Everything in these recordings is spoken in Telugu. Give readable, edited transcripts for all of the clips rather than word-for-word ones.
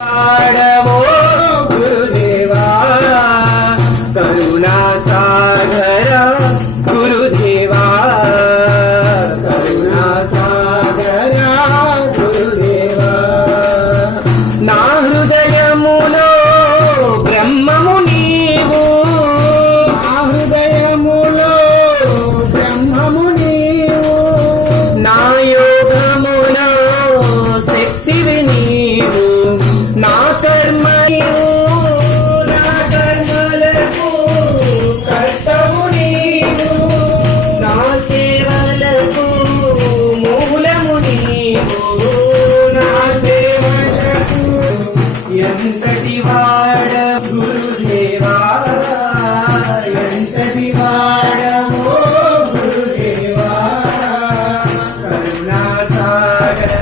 पाडवो गुरुदेवा करुणा सागर गुरुदेवा करुणा सागर गुरुदेवा ना हृदयमुलो ब्रह्ममु नीवु ना हृदयमुलो ब्रह्ममु नीवु ना योगमुलो शक्तिवि नीवु ना कर्मयो ना कर्मलको कर्तव्यु नीवु ना సేవలకు మూలము నీవు నా సేవలకు ఎంతటి వాడ గురుదేవా ఎంతటి వాడవో గురుదేవా కరుణా సాగర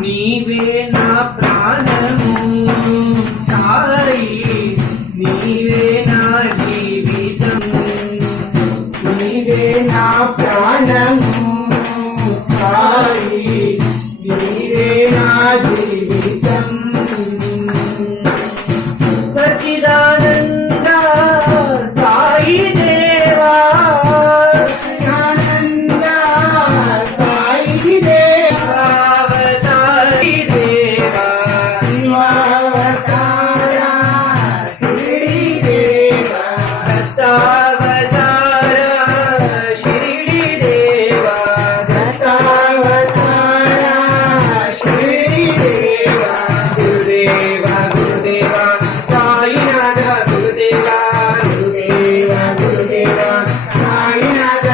నీవే నా ప్రాణము సాయి నీవే నా జీవితం నీవే నా ప్రాణము సాయి నీవే నా జీవితం సచ్చిదానంద సాయి దేవా సచ్చిదానంద సాయి దేవా అవతారి దేవా శివావతార షిరిడి దేవా దత్తావతార షిరిడి దేవా దత్తావతార షిరిడి దేవా గురుదేవా గురుదేవా సాయినాథ గురుదేవా గురుదేవా గురుదేవా సాయినాథ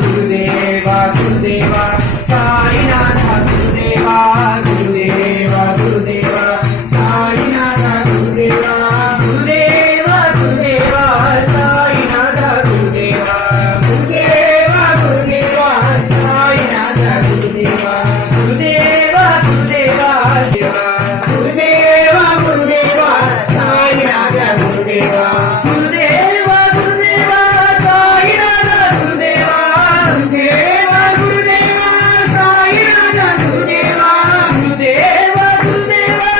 గురుదేవా గురుదేవా సాయినాథ గురుదేవా గురుదేవా గురుదేవా సాయినాథ గురుదేవా గురుదేవా గురుదేవా సాయినాథ గురుదేవా గురుదేవా గురుదేవా సాయినాథ గురుదేవా గురుదేవా గురుదేవా శివా గురుదేవా గురుదేవా సాయినాథ గురుదేవా గురుదేవా గురుదేవా సాయినాథ గురుదేవా గురుదేవా గురుదేవా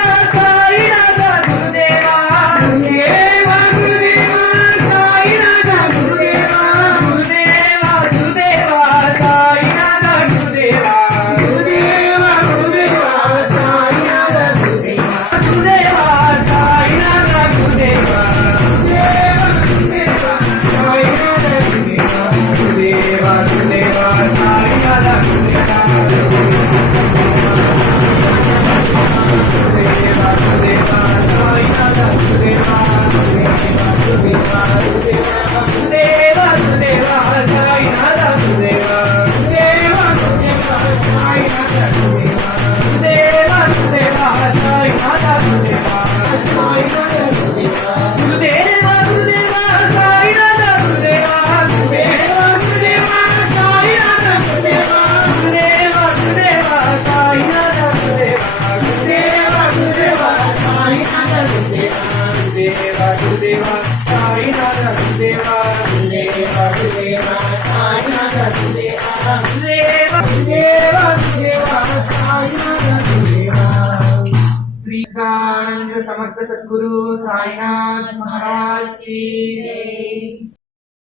సాయినాథ గురుదేవా గురుదేవా గురుదేవా సాయినాథ గురుదేవా గురుదేవా గురుదేవా సాయినాథ గురుదేవా గురుదేవా గురుదేవా సాయినాథ గురుదేవా గురుదేవా గురుదేవా సాయినాథ గురుదేవా గురుదేవా సాయినాథ గురుదేవా గురుదేవా గురుదేవా సాయినాథ గురుదేవా గురుదేవా గురుదేవా సాయినాథ श्री सच्चिदानंद समर्थ सद्गुरु साईनाथ महाराज की